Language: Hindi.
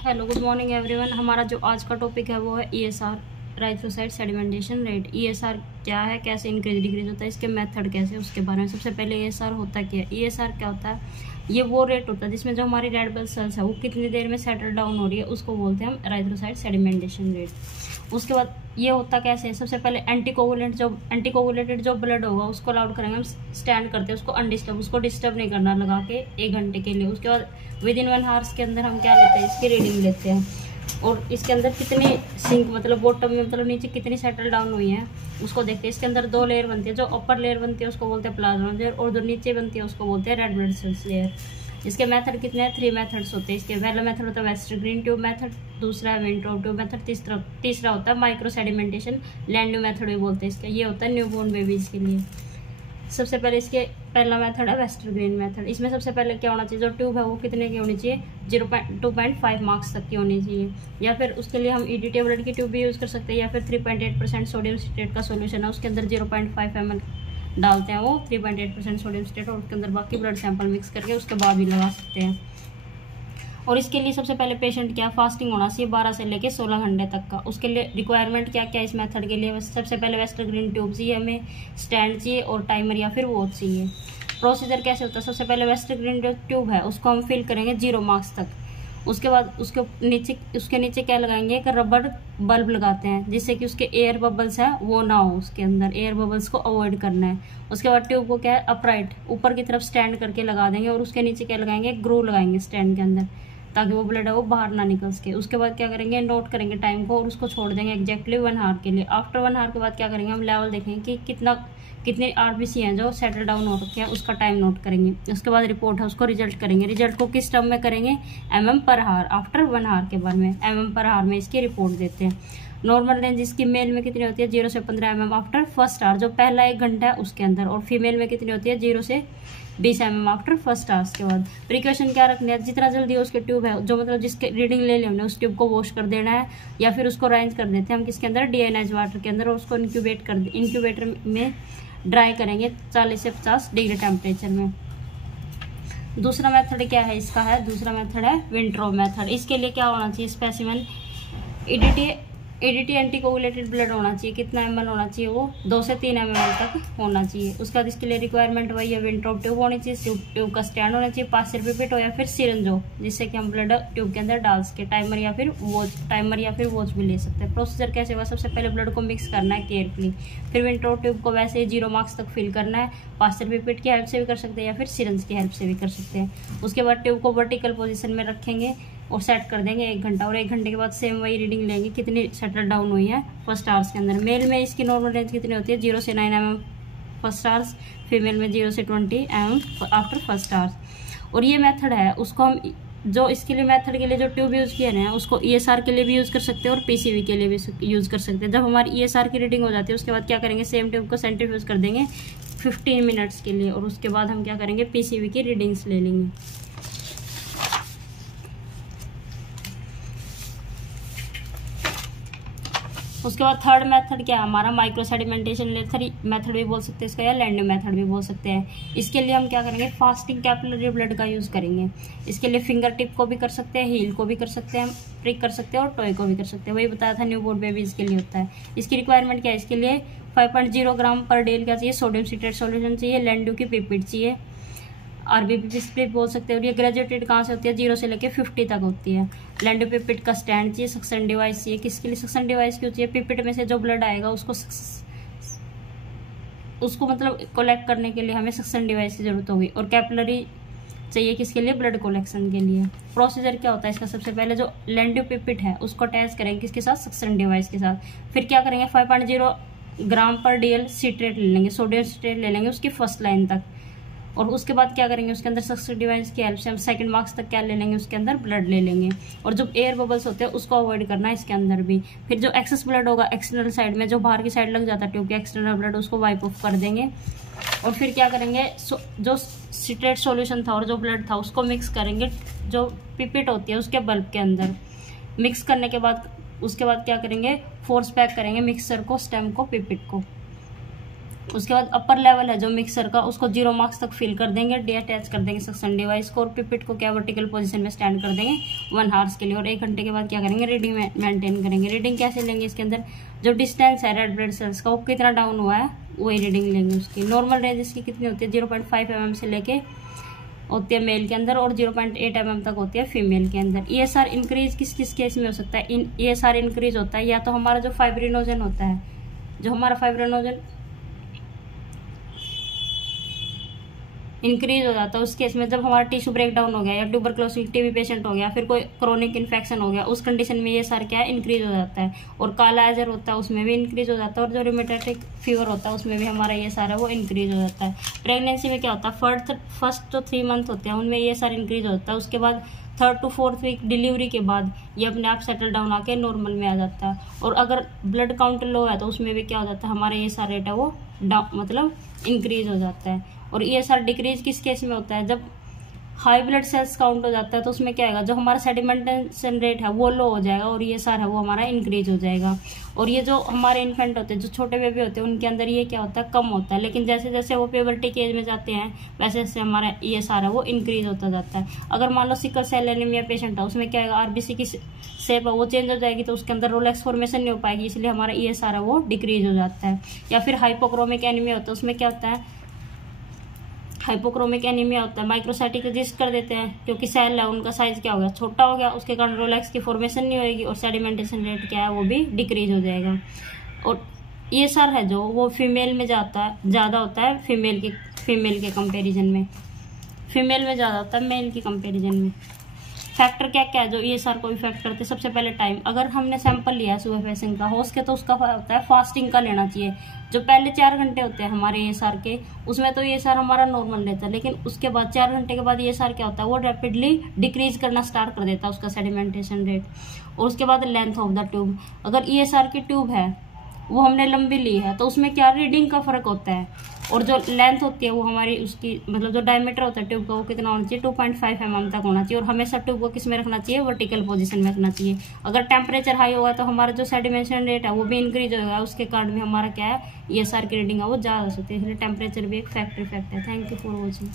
Hello good morning everyone. हमारा जो आज का टॉपिक है वो है ईएसआर, इराथ्रोसाइट सेडिमेंटेशन रेट। ईएसआर क्या है, कैसे इंक्रीज डिक्रीज होता है, इसके मेथड कैसे, उसके बारे में। सबसे पहले ईएसआर होता क्या है। ईएसआर क्या होता है, ये वो रेट होता है जिसमें जो हमारी रेड ब्लड सेल्स है वो कितनी देर में सेटल डाउन हो रही है, उसको बोलते हैं हम इराथ्रोसाइट सेडिमेंटेशन रेट। उसके बाद ये होता कैसे है, सबसे पहले एंटीकोगुलेटेड जो ब्लड होगा उसको अलाउड करेंगे हम, स्टैंड करते हैं उसको अनडिस्टर्ब, उसको डिस्टर्ब नहीं करना लगा के 1 घंटे के लिए। उसके बाद विद इन 1 आवर्स के अंदर हम क्या लेते हैं, इसकी रीडिंग लेते हैं और इसके अंदर कितनी सिंक मतलब बॉटम में मतलब नीचे कितनी सेटल डाउन हुई है उसको देखते हैं। इसके अंदर 2 लेयर बनती है, जो अपर लेयर बनती है उसको बोलते हैं प्लाज्मा लेयर और जो नीचे बनती है उसको बोलते हैं रेड ब्लड सेल्स लेयर। इसके मेथड कितने हैं, 3 मेथड्स होते हैं इसके। पहला मेथड होता है वेस्टर्न ग्रीन ट्यूब मेथड, दूसरा है विंट्रोप ट्यूब मेथड, तीसरा होता है माइक्रो सेडिमेंटेशन लैंडो मेथड भी बोलते हैं इसका। ये होता है न्यूबॉर्न बेबीज के लिए। सबसे पहले इसके पहला मेथड है वेस्टर्न ग्रीन मेथड। इसमें सबसे पहले क्या होना चाहिए, जो ट्यूब है वो कितने की होनी चाहिए, 2.5 मार्क्स तक की होनी चाहिए। या फिर उसके लिए हम ईडीटी ब्लड की ट्यूब भी यूज़ कर सकते हैं, या फिर 3.8% सोडियम सिट्रेट का सोल्यूशन है, उसके अंदर 0.5 ml डालते हैं वो 3.8% सोडियम सिट्रेट, और उसके अंदर बाकी ब्लड सैंपल मिक्स करके उसके बाद भी लगा सकते हैं। और इसके लिए सबसे पहले पेशेंट क्या फास्टिंग होना चाहिए 12 से लेकर 16 घंटे तक का। उसके लिए रिक्वायरमेंट क्या क्या इस मेथड के लिए, सबसे पहले वेस्टर्न ग्रीन ट्यूब चाहिए, हमें स्टैंड चाहिए और टाइमर या फिर वॉच चाहिए। प्रोसीजर कैसे होता है, सबसे पहले वेस्टर्न ग्रीन जो ट्यूब है उसको हम फिल करेंगे 0 मार्क्स तक। उसके बाद उसके नीचे क्या लगाएंगे, एक रबर बल्ब लगाते हैं जिससे कि उसके एयर बबल्स है वो ना हो, उसके अंदर एयर बबल्स को अवॉइड करना है। उसके बाद ट्यूब को क्या है अपराइट ऊपर की तरफ स्टैंड करके लगा देंगे और उसके नीचे क्या लगाएंगे, ग्रू लगाएंगे स्टैंड के अंदर, ताकि वो ब्लड है वो बाहर ना निकल सके। उसके बाद क्या करेंगे, नोट करेंगे टाइम को और उसको छोड़ देंगे एग्जैक्टली 1 आवर के लिए। आफ्टर 1 आवर के बाद क्या करेंगे, हम लेवल देखेंगे कि कितने आरबीसी हैं जो सेटल डाउन हो रखे हैं, उसका टाइम नोट करेंगे। उसके बाद रिपोर्ट है उसको रिजल्ट करेंगे। रिजल्ट को किस टर्म में करेंगे, mm per hour. After 1 our के बाद में mm पर आवर में इसकी रिपोर्ट देते हैं। नॉर्मल रेंज इसकी मेल में कितनी होती है, 0 से 15 mm आफ्टर फर्स्ट आवर, जो पहला 1 घंटा है उसके अंदर। और फीमेल में कितनी होती है, 0 से 20 mm आफ्टर फर्स्ट आवर्स के बाद। प्रिकॉशन क्या रखने हैं, जितना जल्दी उसके ट्यूब है जो मतलब जिसके रीडिंग ले ली हमने उस ट्यूब को वॉश कर देना है, या फिर उसको अरेंज कर देते हैं हम किसके अंदर, डीआयोनाइज्ड वाटर के अंदर, और उसको इंक्यूबेटर में ड्राई करेंगे 40 से 50 डिग्री टेम्परेचर में। दूसरा मेथड क्या है इसका, है दूसरा मेथड है विंट्रोप मेथड। इसके लिए क्या होना चाहिए, स्पेसिमेन ईडीटी एंटीकोगुलेटेड ब्लड होना चाहिए। कितना ml होना चाहिए, वो 2 से 3 ml तक होना चाहिए। उसके बाद इसके लिए रिक्वायरमेंट वही है, विंट्रोप ट्यूब होनी चाहिए, ट्यूब का स्टैंड होना चाहिए, 5 पिपेट हो या फिर सिरिंज हो, जिससे कि हम ब्लड ट्यूब के अंदर डाल सके। टाइमर या फिर वॉच भी ले सकते हैं। प्रोसीजर कैसे होगा, सबसे पहले ब्लड को मिक्स करना है केयरफुली, फिर विंट्रोप ट्यूब को वैसे ही 0 मार्क्स तक फिल करना है। 5 पिपेट की हेल्प से भी कर सकते हैं या फिर सिरिंज की हेल्प से भी कर सकते हैं। उसके बाद ट्यूब को वर्टिकल पोजिशन में रखेंगे और सेट कर देंगे 1 घंटा, और 1 घंटे के बाद सेम वही रीडिंग लेंगे कितनी सेटल डाउन हुई है फर्स्ट आवर्स के अंदर। मेल में इसकी नॉर्मल रेंज कितनी होती है, 0 से 9 mm फर्स्ट आवर्स, फीमेल में 0 से 20 mm आफ्टर फर्स्ट आवर्स। और ये मेथड है उसको हम जो इसके लिए मेथड के लिए जो ट्यूब यूज़ किया है उसको ईएसआर के लिए भी यूज़ कर सकते हैं और पीसीवी के लिए भी यूज़ कर सकते हैं। जब हमारी ईएसआर की रीडिंग हो जाती है उसके बाद क्या करेंगे, सेम ट्यूब को सेंट्रीफ्यूज कर देंगे 15 मिनट्स के लिए, और उसके बाद हम क्या करेंगे, पीसीवी की रीडिंग्स ले लेंगे। उसके बाद थर्ड मेथड क्या है हमारा, माइक्रो सेडिमेंटेशन मेथड भी बोल सकते हैं इसका, या लैंडो मेथड भी बोल सकते हैं। इसके लिए हम क्या करेंगे, फास्टिंग कैपिलरी ब्लड का यूज़ करेंगे। इसके लिए फिंगर टिप को भी कर सकते हैं, हील को भी कर सकते हैं, प्रिक कर सकते हैं और टॉय को भी कर सकते हैं। वही बताया था न्यूबॉर्न बेबीज के लिए होता है। इसकी रिक्वायरमेंट क्या है, इसके लिए 5.0 ग्राम पर डे क्या चाहिए, सोडियम सिट्रेट सोल्यूशन चाहिए, लैंडो की पिपेट चाहिए, आरबीपी स्प्लिट बोल सकते हैं। और ये ग्रेजुएटेड कहाँ से होती है, 0 से लेकर 50 तक होती है। लैंडो पिपेट का स्टैंड चाहिए, सक्शन डिवाइस चाहिए। किसके लिए सक्शन डिवाइस क्यों चाहिए, पिपेट में से जो ब्लड आएगा उसको मतलब कलेक्ट करने के लिए हमें सक्शन डिवाइस की जरूरत होगी। और कैपिलरी चाहिए किसके लिए, ब्लड कलेक्शन के लिए। प्रोसीजर क्या होता है इसका, सबसे पहले जो लैंडो पिपेट है उसको अटैच करेंगे किसके साथ, सक्शन डिवाइस के साथ। फिर क्या करेंगे, 5.0 ग्राम पर डीएल सिट्रेट ले लेंगे, सोडियम सिट्रेट ले लेंगे उसकी फर्स्ट लाइन तक। और उसके बाद क्या करेंगे, उसके अंदर सक्शन डिवाइस की हेल्प से हम 2nd मार्क्स तक क्या ले लेंगे, उसके अंदर ब्लड ले लेंगे। और जो एयर बबल्स होते हैं उसको अवॉइड करना है इसके अंदर भी। फिर जो एक्सेस ब्लड होगा एक्सटर्नल साइड में, जो बाहर की साइड लग जाता है ट्यूब के एक्सटर्नल ब्लड, उसको वाइप ऑफ कर देंगे। और फिर क्या करेंगे, जो सिट्रेट सॉल्यूशन था और जो ब्लड था उसको मिक्स करेंगे जो पिपेट होती है उसके बल्ब के अंदर। मिक्स करने के बाद उसके बाद क्या करेंगे, फोर्स पैक करेंगे मिक्सचर को, स्टेम को, पिपेट को। उसके बाद अपर लेवल है जो मिक्सर का, उसको 0 मार्क्स तक फिल कर देंगे, डी अटैच कर देंगे सक्शन डिवाइस को, और पिपेट को क्या वर्टिकल पोजीशन में स्टैंड कर देंगे 1 आवर्स के लिए, और 1 घंटे के बाद क्या करेंगे, रीडिंग मेंटेन करेंगे। रीडिंग कैसे लेंगे, इसके अंदर जो डिस्टेंस है रेड ब्लड सेल्स का वो कितना डाउन हुआ है वही रीडिंग लेंगे उसकी। नॉर्मल रेंज इसकी कितनी होती है, 0.5 mm से लेके होती है मेल के अंदर, और 0.8 mm तक होती है फीमेल के अंदर। ESR इंक्रीज किस किस केस में हो सकता है, ESR इंक्रीज होता है या तो हमारा जो फाइब्रिनोजन होता है, जो हमारा फाइब्रिनोजन इंक्रीज हो जाता है उस केस में, जब हमारा टिश्यू ब्रेक डाउन हो गया या ट्यूबरक्लोसिस टीबी पेशेंट हो गया, फिर कोई क्रोनिक इन्फेक्शन हो गया, उस कंडीशन में ESR क्या है, इंक्रीज हो जाता है। और काला एजर होता है उसमें भी इंक्रीज हो जाता है, और जो रिमेटोटिक फीवर होता है उसमें भी हमारा ESR है वो इंक्रीज हो जाता है। प्रेगनेंसी में क्या होता है, फर्स्ट जो 3 मंथ होते हैं उनमें ESR इंक्रीज होता है, उसके बाद 3rd to 4th week delivery के बाद ये अपने आप सेटल डाउन आके नॉर्मल में आ जाता है। और अगर ब्लड काउंट लो है तो उसमें भी क्या हो जाता है, हमारा ESR रेट है वो मतलब इंक्रीज हो जाता है। और ESR डिक्रीज किस केस में होता है, जब हाई ब्लड सेल्स काउंट हो जाता है तो उसमें क्या आएगा, जो हमारा सेडिमेंटेशन रेट है वो लो हो जाएगा, और ESR है वो हमारा इंक्रीज हो जाएगा। और ये जो हमारे इन्फेंट होते हैं, जो छोटे बेबी होते हैं, उनके अंदर ये क्या होता है, कम होता है, लेकिन जैसे जैसे वो प्यूबर्टी के एज में जाते हैं वैसे वैसे हमारा ESR है वो इंक्रीज होता जाता है। अगर मान लो सिकल सेल एनीमिया पेशेंट है, उसमें क्या आएगा, RBC की शेप है वो चेंज हो जाएगी, तो उसके अंदर रोलेक्स फॉर्मेशन नहीं हो पाएगी, इसलिए हमारा ESR है वो डिक्रीज हो जाता है। या फिर हाइपोक्रोमिक एनीमिया होता है, उसमें क्या होता है, हाइपोक्रोमिक एनीमिया होता है, माइक्रोसाइटिक रजिस्ट कर देते हैं क्योंकि सेल है उनका साइज क्या हो गया, छोटा हो गया, उसके कारण रोलेक्स की फॉर्मेशन नहीं होगी, और सेडिमेंटेशन रेट क्या है वो भी डिक्रीज हो जाएगा। और ESR है जो वो फीमेल में ज़्यादा होता है, फीमेल के कंपेरिजन में, फीमेल में ज़्यादा होता है मेल के कंपेरिजन में। फैक्टर क्या क्या है जो ESR को इफेक्ट करते हैं, सबसे पहले टाइम, अगर हमने सैंपल लिया है सुबह फेसिंग का हो सके तो उसका होता है फास्टिंग का लेना चाहिए। जो पहले 4 घंटे होते हैं हमारे ESR के, उसमें तो ESR हमारा नॉर्मल रहता है, लेकिन उसके बाद 4 घंटे के बाद ESR क्या होता है, वो रैपिडली डिक्रीज करना स्टार्ट कर देता है उसका सेडिमेंटेशन रेट। और उसके बाद लेंथ ऑफ द ट्यूब, अगर ESR की ट्यूब है वो हमने लंबी ली है तो उसमें क्या रीडिंग का फर्क होता है, और जो लेंथ होती है वो हमारी उसकी मतलब जो डायमीटर होता है ट्यूब का वो कितना होना चाहिए, 2.5 mm तक होना चाहिए। और हमेशा ट्यूब को किस में रखना चाहिए, वर्टिकल पोजीशन में रखना चाहिए। अगर टेम्परेचर हाई होगा तो हमारा जो सेडिमेंटेशन रेट है वो भी इंक्रीज होगा, उसके कारण भी हमारा क्या है, ESR की रीडिंग है वो ज़्यादा हो सकती है, इसलिए टेम्परेचर भी एक फैक्टर है। Thank you for watching.